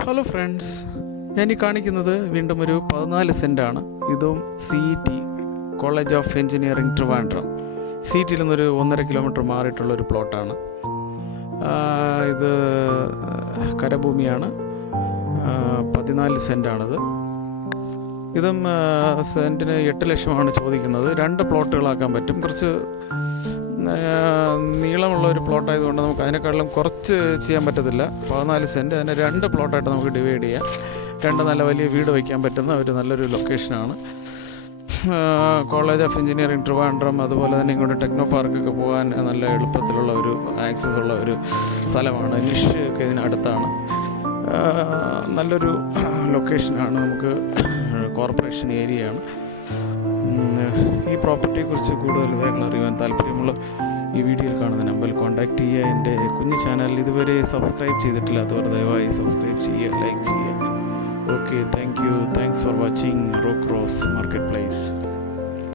Hello friends, ഞാൻ ഈ കാണിക്കുന്നത് വീണ്ടും ഒരു 14 സെൻറ്റാണ്. ഇതും CET college of engineering Trivandrum. CETയിൽ നിന്നൊരു 1.5 കിലോമീറ്റർ മാറിയിട്ടുള്ളൊരു പ്ലോട്ടാണ്. ഇത് കരഭൂമിയാണ്. 14 സെൻറ്റാണിത്. ഇതും സെൻറ്റിന് 8 ലക്ഷമാണ് ചോദിക്കുന്നത്. 2 പ്ലോട്ടുകളാക്കാൻ പറ്റും. കുറച്ച് നീളമുള്ള ഒരു പ്ലോട്ടായതുകൊണ്ട് നമുക്ക് അതിനേക്കാളും കുറച്ച് ചെയ്യാൻ പറ്റത്തില്ല. 14 സെൻറ്റ് അതിനെ 2 പ്ലോട്ടായിട്ട് നമുക്ക് ഡിവൈഡ് ചെയ്യാം. 2 നല്ല വലിയ വീട് വയ്ക്കാൻ പറ്റുന്ന ഒരു നല്ലൊരു ലൊക്കേഷനാണ്. കോളേജ് ഓഫ് എഞ്ചിനീയറിംഗ് ട്രിവാൻഡ്രം, അതുപോലെ തന്നെ ഇങ്ങോട്ട് ടെക്നോ പാർക്കൊക്കെ പോകാൻ നല്ല എളുപ്പത്തിലുള്ള ഒരു ആക്സസ് ഉള്ള ഒരു സ്ഥലമാണ്. നിഷ് ഒക്കെ ഇതിനടുത്താണ്. നല്ലൊരു ലൊക്കേഷനാണ്. നമുക്ക് കോർപ്പറേഷൻ ഏരിയയാണ്. ഈ പ്രോപ്പർട്ടിയെക്കുറിച്ച് കൂടുതൽ വിവരങ്ങൾ അറിയാൻ താല്പര്യമുള്ള ഈ വീഡിയോയിൽ കാണുന്ന നമ്പറിൽ കോൺടാക്റ്റ് ചെയ്യുക. എൻ്റെ കുഞ്ഞു ചാനൽ ഇതുവരെ സബ്സ്ക്രൈബ് ചെയ്തിട്ടില്ലാത്തവർ ദയവായി സബ്സ്ക്രൈബ് ചെയ്യുക, ലൈക്ക് ചെയ്യുക. Okay, thanks for watching rock rose.